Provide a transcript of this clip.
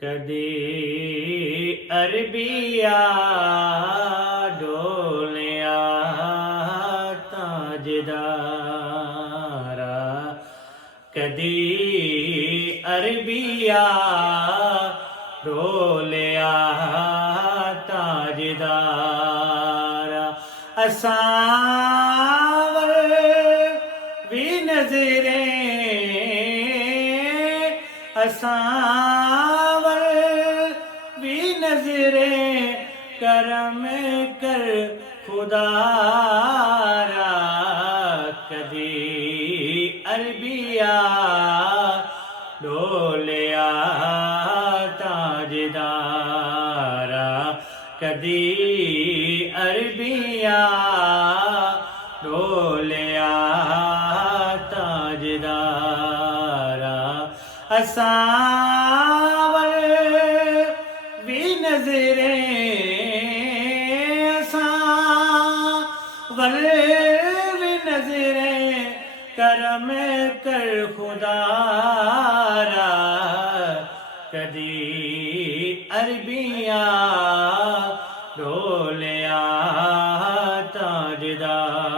कदी अरबिया डोलिया ताजदारा, कदी अरबिया डोलिया ताजदारा। असावर भी नजरें, असावर भी नजरें करम कर खुदारा, कदी अरबिया डोलिया ताजदारा, कदी अरबिया डोलिया ताजदारा। असावर भी नजरें, असावर भी नजरें करम कर खुदारा, कदी अरबिया डोलिया ताजदारा।